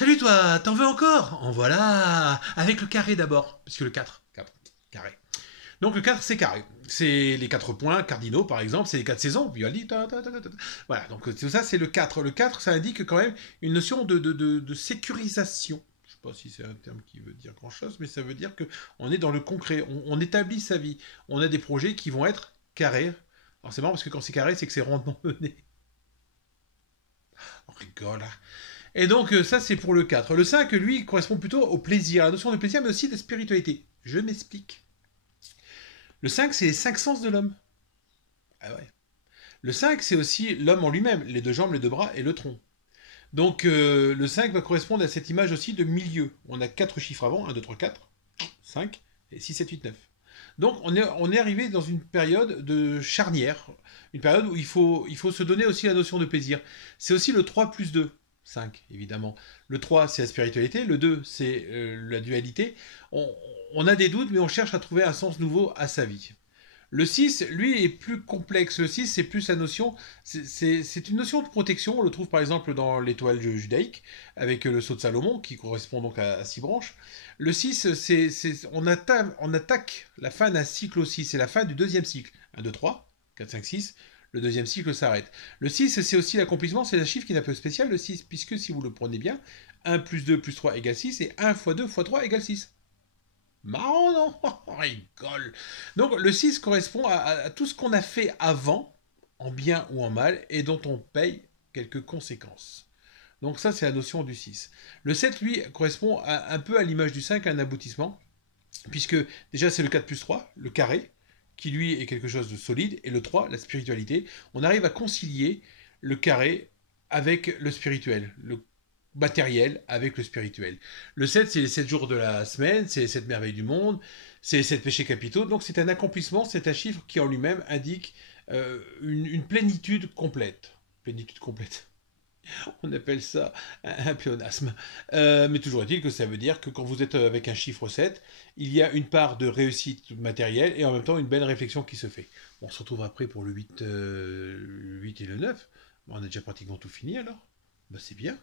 Salut toi, t'en veux encore? En voilà. Avec le carré d'abord. Parce que le 4, 4, carré. Donc le 4, c'est carré. C'est les 4 points cardinaux, par exemple, c'est les 4 saisons. Vivaldi, voilà, donc tout ça, c'est le 4. Le 4, ça indique quand même une notion de sécurisation. Je sais pas si c'est un terme qui veut dire grand-chose, mais ça veut dire que on est dans le concret. On établit sa vie. On a des projets qui vont être carrés. Alors c'est marrant parce que quand c'est carré, c'est que c'est rondement mené. On rigole, hein. Et donc ça c'est pour le 4. Le 5, lui, correspond plutôt au plaisir, à la notion de plaisir, mais aussi de spiritualité. Je m'explique. Le 5, c'est les 5 sens de l'homme. Ah ouais. Le 5, c'est aussi l'homme en lui-même, les deux jambes, les deux bras et le tronc. Donc le 5 va correspondre à cette image aussi de milieu. On a 4 chiffres avant, 1, 2, 3, 4, 5 et 6, 7, 8, 9. Donc on est arrivé dans une période de charnière, une période où il faut se donner aussi la notion de plaisir. C'est aussi le 3 plus 2. 5, évidemment. Le 3, c'est la spiritualité. Le 2, c'est la dualité. On a des doutes, mais on cherche à trouver un sens nouveau à sa vie. Le 6, lui, est plus complexe. Le 6, c'est plus la notion. C'est une notion de protection. On le trouve par exemple dans l'étoile judaïque, avec le sceau de Salomon, qui correspond donc à 6 branches. Le 6, on attaque la fin d'un cycle aussi. C'est la fin du deuxième cycle. 1, 2, 3, 4, 5, 6. Le deuxième cycle s'arrête. Le 6, c'est aussi l'accomplissement. C'est un chiffre qui est un peu spécial, le 6, puisque si vous le prenez bien, 1 plus 2 plus 3 égale 6, et 1 fois 2 fois 3 égale 6. Marrant, non? On rigole. Donc le 6 correspond à tout ce qu'on a fait avant, en bien ou en mal, et dont on paye quelques conséquences. Donc ça, c'est la notion du 6. Le 7, lui, correspond un peu à l'image du 5, à un aboutissement, puisque déjà c'est le 4 plus 3, le carré, qui lui est quelque chose de solide, et le 3, la spiritualité. On arrive à concilier le carré avec le spirituel, le matériel avec le spirituel. Le 7, c'est les 7 jours de la semaine, c'est les 7 merveilles du monde, c'est les 7 péchés capitaux, donc c'est un accomplissement, c'est un chiffre qui en lui-même indique une plénitude complète. Plénitude complète. On appelle ça un pléonasme. Mais toujours est-il que ça veut dire que quand vous êtes avec un chiffre 7, il y a une part de réussite matérielle et en même temps une belle réflexion qui se fait. Bon, on se retrouve après pour le 8, 8 et le 9. Bon, on a déjà pratiquement tout fini alors. Bah, c'est bien.